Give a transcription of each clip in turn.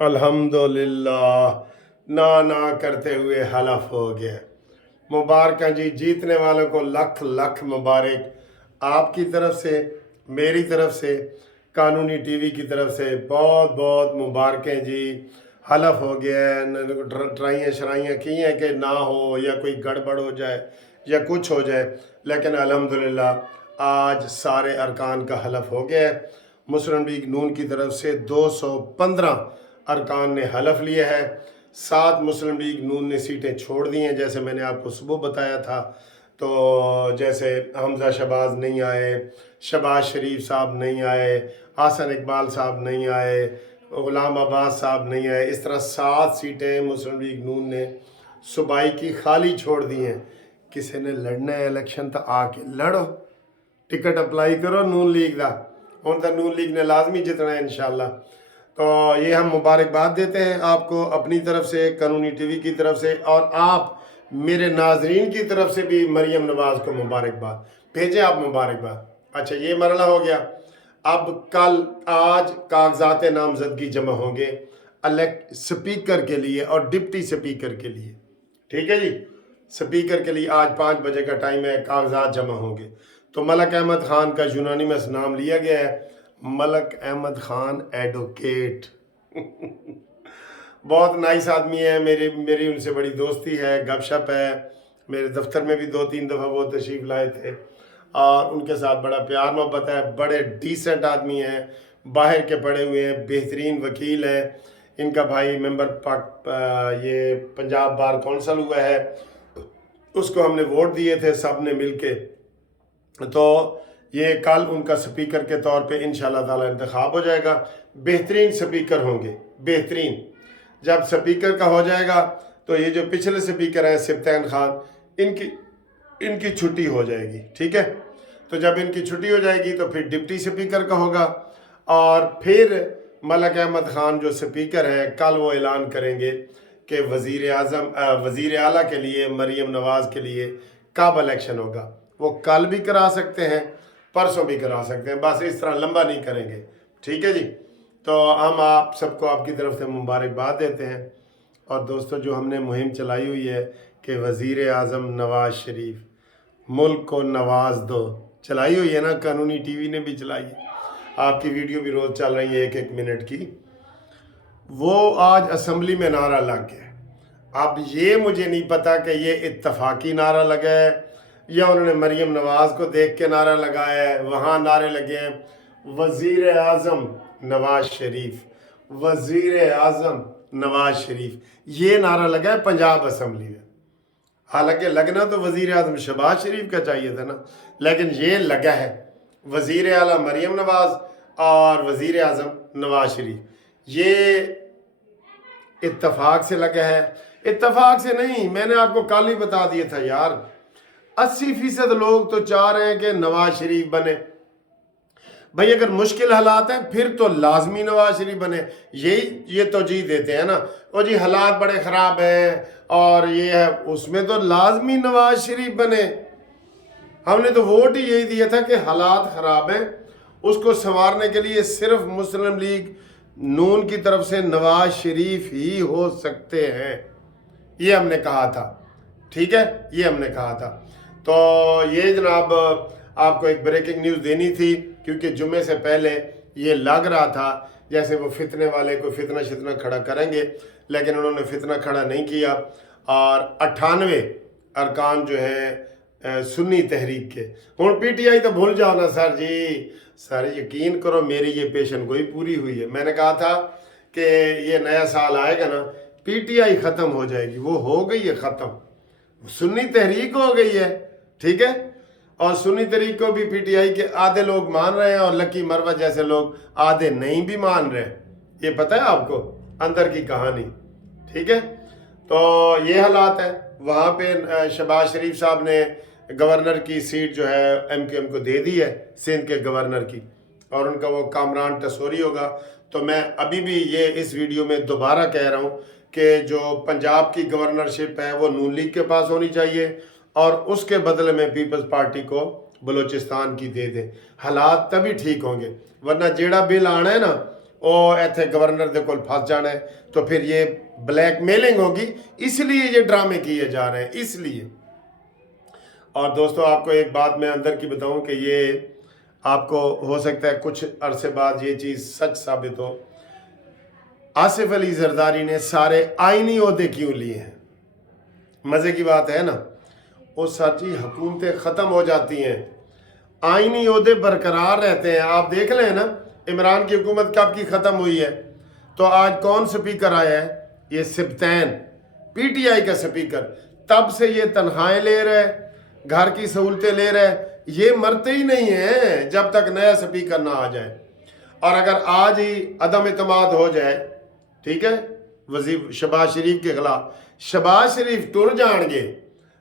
अल्हम्दुलिल्लाह, ना ना करते हुए हलफ हो गया। मुबारक जी, जीतने वालों को लख लख मुबारक। आपकी तरफ से, मेरी तरफ से, कानूनी टीवी की तरफ से बहुत बहुत मुबारकें जी। हलफ हो गया है, ट्राइयाँ शराइयाँ की हैं कि ना हो या कोई गड़बड़ हो जाए या कुछ हो जाए, लेकिन अल्हम्दुलिल्लाह आज सारे अरकान का हलफ हो गया है। मुस्लिम लीग नून की तरफ से 215 अरकान ने हलफ लिया है। 7 मुस्लिम लीग नून ने सीटें छोड़ दी हैं, जैसे मैंने आपको सुबह बताया था। तो जैसे हमजा शहबाज नहीं आए, शहबाज शरीफ साहब नहीं आए, हसन इकबाल साहब नहीं आए, गुलाम अब्बास साहब नहीं आए, इस तरह 7 सीटें मुस्लिम लीग नून ने सूबाई की खाली छोड़ दी हैं। किसी ने लड़ना है इलेक्शन तो आके लड़ो, टिकट अप्लाई करो नून लीग का। ਹੁਣ तो नून लीग ने लाजमी जितना है इंशाल्लाह। तो ये हम मुबारकबाद देते हैं आपको अपनी तरफ से, कानूनी टीवी की तरफ से, और आप मेरे नाजरीन की तरफ से भी मरियम नवाज़ को मुबारकबाद भेजें। आप मुबारकबाद। अच्छा, ये मरला हो गया। अब कल आज कागजात नामजदगी जमा होंगे स्पीकर के लिए और डिप्टी स्पीकर के लिए। ठीक है जी, स्पीकर के लिए आज 5 बजे का टाइम है, कागजात जमा होंगे। तो मलक अहमद ख़ान का यूनानिमस नाम लिया गया है, मलक अहमद ख़ान एडवोकेट। बहुत नाइस आदमी है, मेरी उनसे बड़ी दोस्ती है, गपशप है। मेरे दफ्तर में भी 2-3 दफ़ा वो तशरीफ़ लाए थे और उनके साथ बड़ा प्यार मोहब्बत है। बड़े डिसेंट आदमी हैं, बाहर के पढ़े हुए हैं, बेहतरीन वकील है। इनका भाई मेंबर ये पंजाब बार कौंसल हुआ है, उसको हमने वोट दिए थे सब ने मिल के। तो ये कल उनका स्पीकर के तौर पे इंशाल्लाह ताला इंतखाब हो जाएगा। बेहतरीन स्पीकर होंगे, बेहतरीन। जब स्पीकर का हो जाएगा तो ये जो पिछले स्पीकर हैं सिब्तैन खान, इनकी छुट्टी हो जाएगी। ठीक है, तो जब इनकी छुट्टी हो जाएगी तो फिर डिप्टी स्पीकर का होगा, और फिर मलक अहमद ख़ान जो स्पीकर हैं कल वो ऐलान करेंगे कि वज़ीर आला के लिए मरियम नवाज़ के लिए कब इलेक्शन होगा। वो कल भी करा सकते हैं, परसों भी करा सकते हैं, बस इस तरह लंबा नहीं करेंगे। ठीक है जी, तो हम आप सबको आपकी तरफ से मुबारकबाद देते हैं। और दोस्तों, जो हमने मुहिम चलाई हुई है कि वज़ीर आज़म नवाज़ शरीफ मुल्क को नवाज दो, चलाई हुई है ना, कानूनी टीवी ने भी चलाई है, आपकी वीडियो भी रोज़ चल रही है 1-1 मिनट की। वो आज असम्बली में नारा लग गया। अब ये मुझे नहीं पता कि ये इत्तफाकी नारा लगा है या उन्होंने मरियम नवाज़ को देख के नारा लगाया है। वहाँ नारे लगे हैं वज़ीर आज़म नवाज़ शरीफ, वज़ीर आज़म नवाज़ शरीफ, ये नारा लगा है पंजाब असम्बली में। हालांकि लगना तो वज़ीर आज़म शहबाज शरीफ का चाहिए था ना, लेकिन ये लगा है वज़ीर आला मरियम नवाज़ और वज़ीर आज़म नवाज़ शरीफ। ये इत्तफाक से लगा है, इत्तफाक से नहीं, मैंने आपको कल ही बता दिया था यार। 80% लोग तो चाह रहे हैं कि नवाज शरीफ बने। भाई अगर मुश्किल हालात हैं फिर तो लाजमी नवाज शरीफ बने। ये तोजीह देते हैं ना, और जी हालात बड़े ख़राब हैं और ये है, उसमें तो लाजमी नवाज शरीफ बने। हमने तो वोट ही यही दिया था कि हालात ख़राब हैं, उसको संवारने के लिए सिर्फ मुस्लिम लीग नून की तरफ से नवाज शरीफ ही हो सकते हैं, ये हमने कहा था। ठीक है, ये हमने कहा था। तो ये जनाब आपको एक ब्रेकिंग न्यूज़ देनी थी, क्योंकि जुमे से पहले ये लग रहा था जैसे वो फितने वाले को फितना शितना खड़ा करेंगे, लेकिन उन्होंने फितना खड़ा नहीं किया। और 98 अरकान जो हैं सुन्नी तहरीक के, हूँ PTI तो भूल जाओ ना सर जी। सर यकीन करो मेरी ये पेशन गोई पूरी हुई है। मैंने कहा था कि ये नया साल आएगा ना PTI ख़त्म हो जाएगी, वो हो गई है ख़त्म, सुन्नी तहरीक हो गई है। ठीक है, और सुन्नी तहरीक को भी PTI के आधे लोग मान रहे हैं और लकी मरवा जैसे लोग आधे नहीं भी मान रहे हैं। ये पता है आपको अंदर की कहानी। ठीक है, तो ये हालात है। वहाँ पे शहबाज शरीफ साहब ने गवर्नर की सीट जो है MQM को दे दी है, सिंध के गवर्नर की, और उनका वो कामरान टसोरी होगा। तो मैं अभी भी ये इस वीडियो में दोबारा कह रहा हूँ कि जो पंजाब की गवर्नरशिप है वो नून लीग के पास होनी चाहिए, और उसके बदले में पीपल्स पार्टी को बलूचिस्तान की दे दें। हालात तभी ठीक होंगे, वरना जेड़ा बिल आना है ना ਉਹ ਇੱਥੇ ਗਵਰਨਰ ਦੇ ਕੋਲ फंस जाना है, तो फिर ये ब्लैक मेलिंग होगी, इसलिए ये ड्रामे किए जा रहे हैं, इसलिए। और दोस्तों आपको एक बात मैं अंदर की बताऊं कि ये आपको हो सकता है कुछ अरसे बाद ये चीज़ सच साबित हो। आसिफ अली जरदारी ने सारे आईनी ओहदे क्यों लिए हैं? मज़े की बात है ना, वो सारी हुकूमतें ख़त्म हो जाती हैं, आईनी ओहदे बरकरार रहते हैं। आप देख लें ना, इमरान की हुकूमत कब की ख़त्म हुई है, तो आज कौन स्पीकर आया है? ये सिब्तैन, पीटीआई का स्पीकर। तब से ये तनख्वाहें ले रहे, घर की सहूलतें ले रहे, ये मरते ही नहीं हैं जब तक नया स्पीकर ना आ जाए। और अगर आज ही अदम इतमाद हो जाए, ठीक है, वजीर शहबाज शरीफ के खिलाफ, शहबाज शरीफ टुर जाएंगे,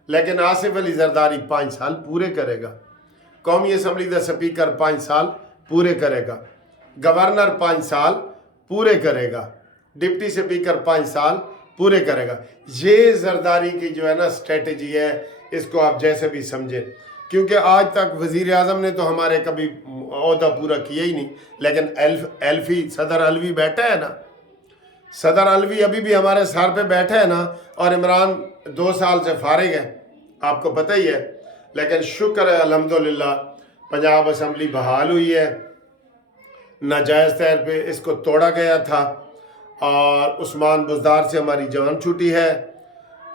लेकिन आसिफ अली जरदारी 5 साल पूरे करेगा, कौमी असम्बली का स्पीकर 5 साल पूरे करेगा, गवर्नर 5 साल पूरे करेगा, डिप्टी स्पीकर 5 साल पूरे करेगा। ये जरदारी की जो है ना स्ट्रेटजी है, इसको आप जैसे भी समझें, क्योंकि आज तक वज़ीर आज़म ने तो हमारे कभी ओहदा पूरा किया ही नहीं। लेकिन एल्फी सदर अलवी बैठा है ना, सदर अलवी अभी भी हमारे सर पे बैठा है ना, और इमरान 2 साल से फारिग है, आपको पता ही है। लेकिन शुक्र है अल्हम्दुलिल्लाह पंजाब असम्बली बहाल हुई है, नाजायज़ तौर पे इसको तोड़ा गया था, और उस्मान बुज़दार से हमारी जान छूटी है,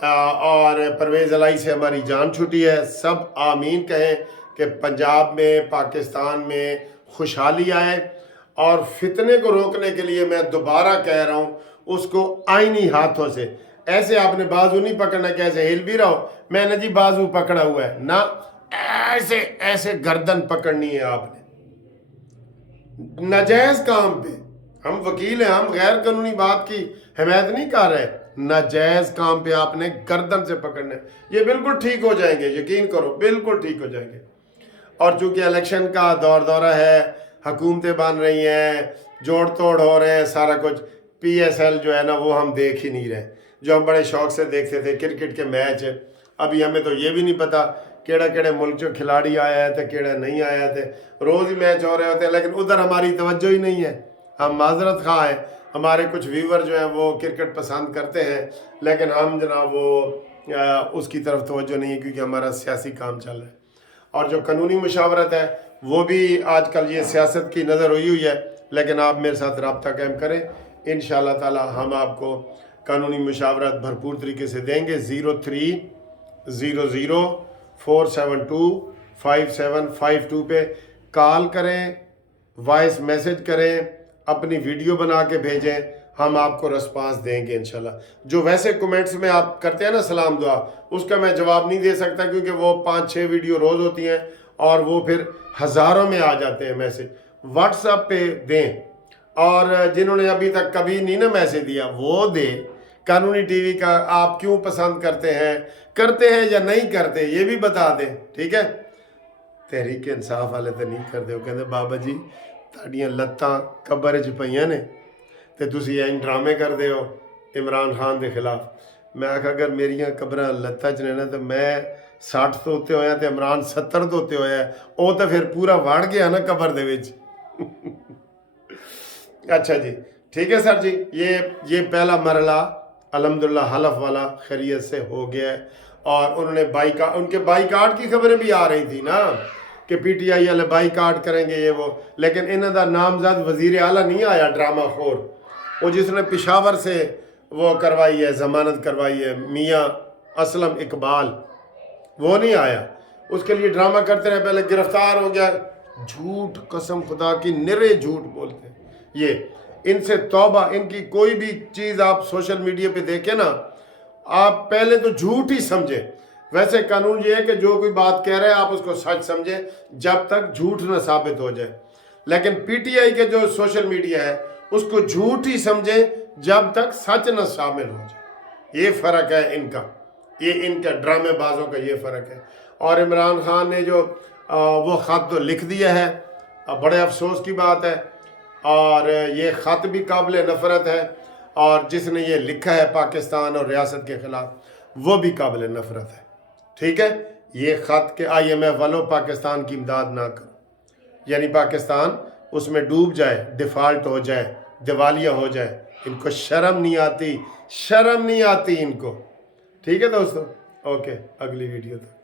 और परवेज़ अलाई से हमारी जान छूटी है। सब आमीन कहें कि पंजाब में, पाकिस्तान में खुशहाली आए। और फितने को रोकने के लिए मैं दोबारा कह रहा हूँ, उसको आईनी हाथों से, ऐसे आपने बाजू नहीं पकड़ना कि ऐसे हिल भी रहो, मैंने जी बाजू पकड़ा हुआ है ना, ऐसे ऐसे गर्दन पकड़नी है आपने। नाजायज़ काम पे हम वकील हैं, हम गैर कानूनी बात की हिमायत नहीं कर रहे, नाजायज़ काम पे आपने गर्दन से पकड़ना है। ये बिल्कुल ठीक हो जाएंगे, यकीन करो, बिल्कुल ठीक हो जाएंगे। और चूंकि इलेक्शन का दौरा है, हुकूमतें बन रही हैं, जोड़ तोड़ हो रहे हैं, सारा कुछ, PSL जो है ना वो हम देख ही नहीं रहे, जो हम बड़े शौक से देखते थे क्रिकेट के मैच। अभी हमें तो ये भी नहीं पता केड़ा केड़े मुल्क जो खिलाड़ी आया थे, केड़ा नहीं आया थे, रोज़ ही मैच हो रहे होते हैं, लेकिन उधर हमारी तवज्जो ही नहीं है। हम माजरत खा हैं, हमारे कुछ व्यूवर जो हैं वो क्रिकेट पसंद करते हैं, लेकिन हम जनाब वो उसकी तरफ तवज्जो नहीं है, क्योंकि हमारा सियासी काम चल रहा है। और जो कानूनी मुशावरत है वो भी आजकल ये सियासत की नज़र हुई है, लेकिन आप मेरे साथ रब्ता कायम करें, इंशाअल्लाह ताला हम आपको कानूनी मुशावरत भरपूर तरीके से देंगे। 030047255752 पे कॉल करें, वॉइस मैसेज करें, अपनी वीडियो बना के भेजें, हम आपको रिस्पांस देंगे इंशाल्लाह। जो वैसे कमेंट्स में आप करते हैं ना सलाम दुआ, उसका मैं जवाब नहीं दे सकता, क्योंकि वो 5-6 वीडियो रोज़ होती हैं और वो फिर हज़ारों में आ जाते हैं मैसेज। व्हाट्सएप पे दें, और जिन्होंने अभी तक कभी नहीं ना मैसेज दिया वो दे। कानूनी टीवी का आप क्यों पसंद करते हैं या नहीं करते, ये भी बता दें, ठीक है। तहरीक इंसाफ वाले तो नहीं करते, वो कहते बाबा जी ਤੁਹਾਡੀਆਂ ਲੱਤਾਂ ਕਬਰ 'ਚ ਪਈਆਂ ਨੇ ਤੇ ਤੁਸੀਂ ਐਂ ਡਰਾਮੇ ਕਰਦੇ ਹੋ इमरान खान के खिलाफ। मैं आखा अगर मेरिया कबरां लत्तां च ने ना, तो मैं 60 तो उत्ते होया तो इमरान 70 तो उत्ते होया, वो तो फिर पूरा वड़ गया ना कबर दे विच। अच्छा जी, ठीक है सर जी, ये पहला मरला अल्हम्दुलिल्लाह हलफ वाला खैरियत से हो गया है। और उन्होंने बाईकाट, उनके बाईकाट की खबरें भी आ रही थी ना कि PTI वाले बाईकाट करेंगे ये वो, लेकिन इन्हों का नामजद वजीर आला नहीं आया, ड्रामा खोर, वो जिसने पेशावर से वो करवाई है, ज़मानत करवाई है, मियाँ असलम इकबाल, वो नहीं आया। उसके लिए ड्रामा करते रहे, पहले गिरफ्तार हो गया। झूठ, कसम खुदा की निरे झूठ बोलते हैं ये। इनसे तौबा, इनकी कोई भी चीज़ आप सोशल मीडिया पे देखें ना, आप पहले तो झूठ ही समझे। वैसे कानून ये है कि जो कोई बात कह रहा है आप उसको सच समझे जब तक झूठ न साबित हो जाए, लेकिन PTI के जो सोशल मीडिया है उसको झूठ ही समझे जब तक सच न शामिल हो जाए। ये फ़र्क है इनका, ये इनका ड्रामेबाजों का ये फ़र्क है। और इमरान खान ने जो वो ख़त तो लिख दिया है, बड़े अफसोस की बात है, और ये ख़त भी काबिल नफ़रत है, और जिसने ये लिखा है पाकिस्तान और रियासत के ख़िलाफ़ वो भी काबिल नफ़रत है, ठीक है। ये ख़त के IMF वालों पाकिस्तान की इमदाद ना करो, यानी पाकिस्तान उसमें डूब जाए, डिफ़ाल्ट हो जाए, दिवालिया हो जाए। इनको शर्म नहीं आती, शर्म नहीं आती इनको। ٹھیک ہے دوستو، اوکے، اگلی ویڈیو تک